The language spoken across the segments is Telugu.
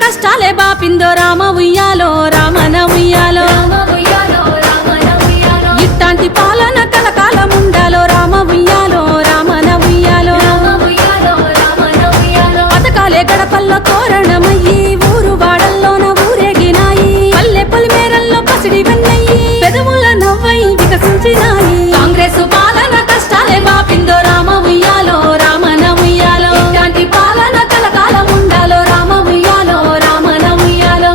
కష్టాలే బాపిందో రామ ఉయ్యాలో రామన ఉయ్యాలో ఇట్లాంటి పాలన కలకాలం ఉండాలో రామ ఉయ్యాలో రామన ఉయ్యాలో పథకాలే గడపల్లో తోరణమయ్యి ఊరు వాడల్లోన ఊరేగినాయి పల్లె పొలిమేరల్లో పసిడి వెన్నయ్యి పెదవుల నవ్వై వికసించినాయి కాంగ్రెస్ పాలన కష్టాలే బాపిందో రామ ఉయ్యాలో రామన ఉయ్యాలో ఇట్లాంటి పాలన కలకాలం ఉండాలో రామ ఉయ్యాలో రామన ఉయ్యాలో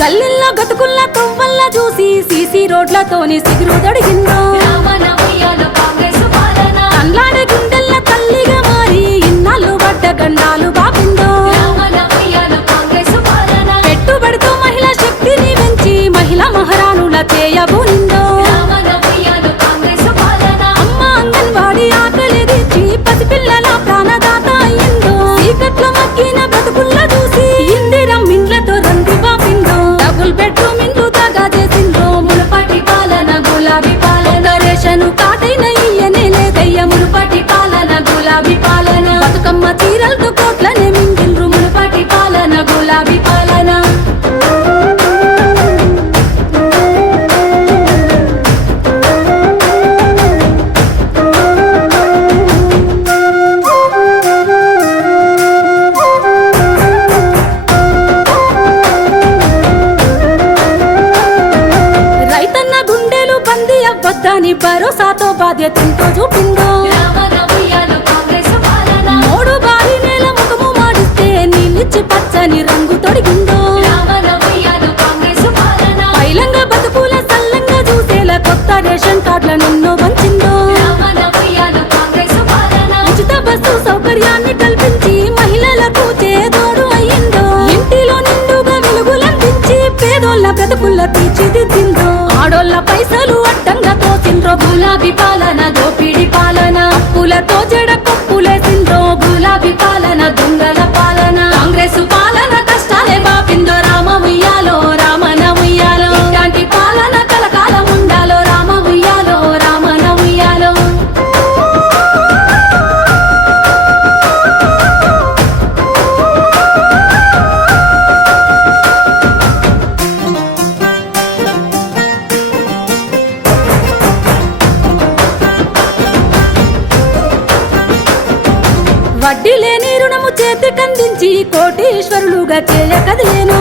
గల్లిల్లో గతుకుల్లా తొవ్వల్ల చూసి సీసీ రోడ్లతోని సిగురు దొడిగిందో కండ్లాడే గుండెల్ల తల్లిగా మారి ఇన్నాళ్ళు పడ్డ గండాలు బాపిందో పెట్టుబడితో మహిళా శక్తిని పెంచి మహిళా మహారాణుల చేయబూనిందో అమ్మ అంగన్వాడి ఆకలి తీర్చి పసిపిల్లల ప్రాణదాత అయ్యిందో చీకట్లో మక్కిన బతుకుల్ల చూసి ఇందిరం ఇండ్లతో రంది బాపిందో డబుల్ బెడ్రూమ్ ఇండ్లు దాగా చేసిందో మునుపటి పాలన గులాబీ పాలన రేషను కాటైన ఇయ్యనే లేదయ్య మునుపటి పాలన గులాబీ పాలన బతుకమ్మ చీరలతో కోట్లనే మింగిల్రు మునుపటి పాలన గులాబీ పాలన రైతన్న గుండెలు బందీ అవ్వద్దని భరోసాతో బాధ్యతతో చూపిందో మూడు బారి నేల ముఖము మాడిస్తే నీళ్ళిచ్చి పచ్చని రంగు తొడిగిందో పైలంగా బతుకుల సల్లంగా చూసేలా కొత్త రేషన్ కార్డులనెన్నో పంచిందో ఉచిత బస్సు సౌకర్యాన్ని కల్పించి మహిళలకు చేదోడు అయ్యిందో ఇంటిలో నిండుగా వెలుగులందించి పేదోళ్ళ బ్రతుకుల్ల తీర్చిదిద్దిందో ఆడోళ్ళ పైసలు అడ్డంగా తోసిండ్రో గులాబీ పాలన దోపిడి పాలన అప్పులతో జడ కొప్పులేసిండ్రో గులాబీ పాలన దొంగల పాలన కాంగ్రెస్ పాలన కష్టాలే బాపిందో రామ ఉయ్యాలో రామన ఉయ్యాలో ఇట్లాంటి పాలన కలకాలం ఉండాలో రామ ఉయ్యాలో రామన ఉయ్యాలో వడ్డీ లేని రుణము చేతికందించి కోటీశ్వరులుగా చేయకదిలేను